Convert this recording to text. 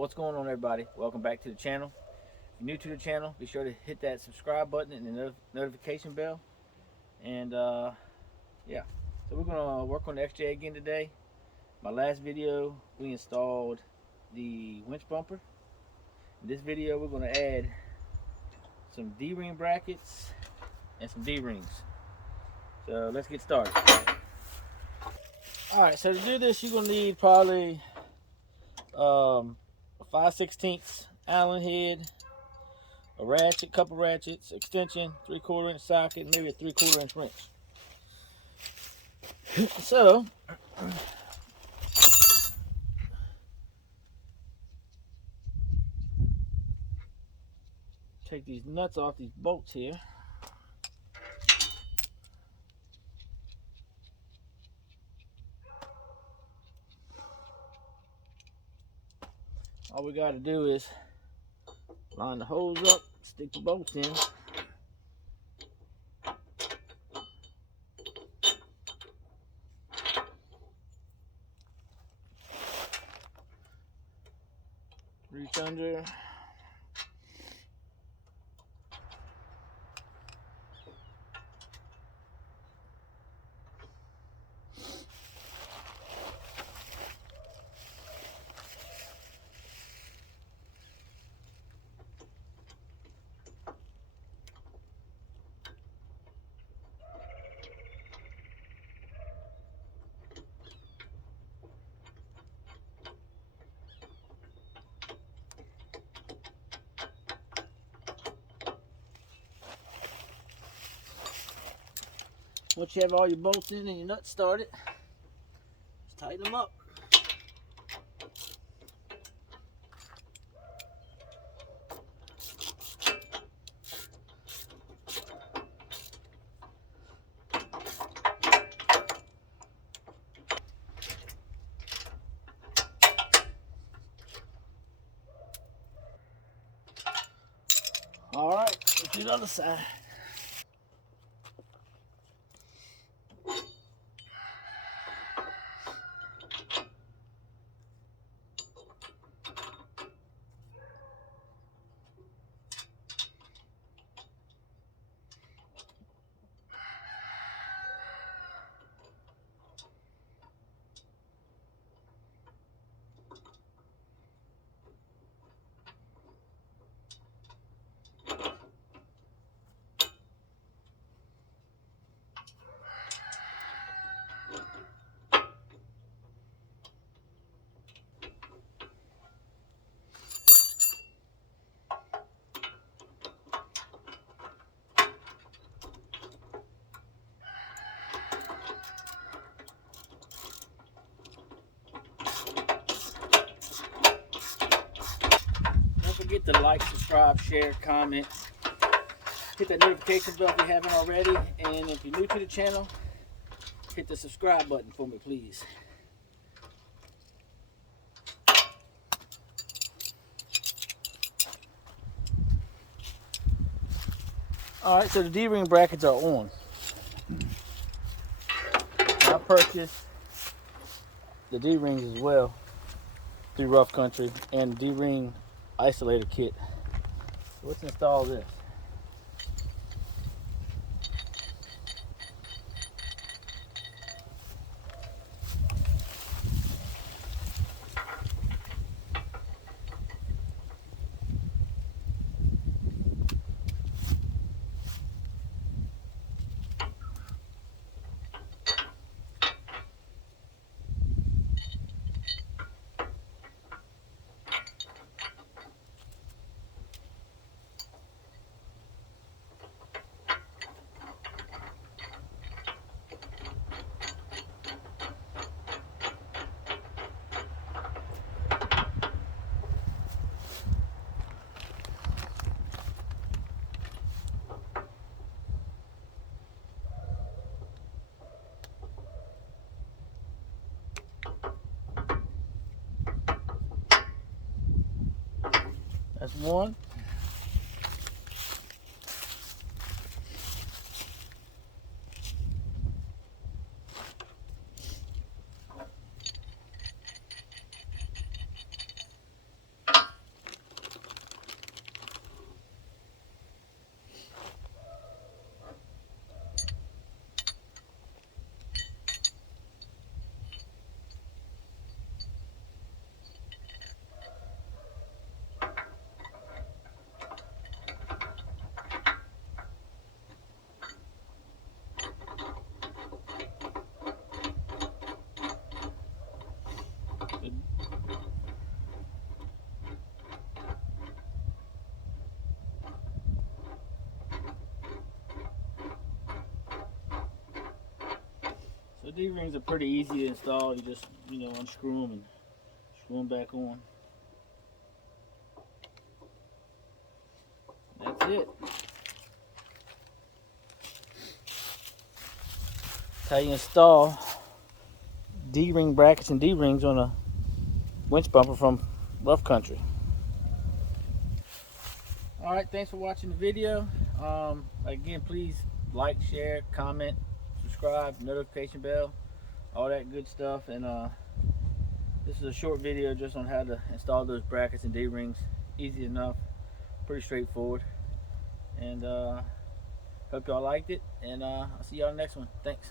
What's going on, everybody? Welcome back to the channel. If you're new to the channel, be sure to hit that subscribe button and the notification bell. And yeah, so we're gonna work on the XJ again today. My last video, we installed the winch bumper. In this video, we're gonna add some D-ring brackets and some D-rings. So let's get started. All right, so to do this, you're gonna need probably a 5/16 Allen head, a ratchet, couple ratchets, extension, 3/4 inch socket, maybe a 3/4 inch wrench. So take these nuts off these bolts here. All we got to do is line the holes up, stick the bolts in. Reach under. Once you have all your bolts in and your nuts started, just tighten them up. All right, let's do the other side. Don't forget to like, subscribe, share, comment. Hit that notification bell if you haven't already. And if you're new to the channel, hit the subscribe button for me, please. All right, so the D-ring brackets are on. I purchased the D-rings as well through Rough Country and D-ring isolator kit. So let's install this. That's one. D-rings are pretty easy to install. You just, unscrew them and screw them back on. That's it. That's how you install D-ring brackets and D-rings on a winch bumper from rough country. Alright, thanks for watching the video. Again, please like, share, comment, subscribe, notification bell, all that good stuff. And this is a short video just on how to install those brackets and D-rings. Easy enough, pretty straightforward. And hope y'all liked it, and I'll see y'all in the next one. Thanks.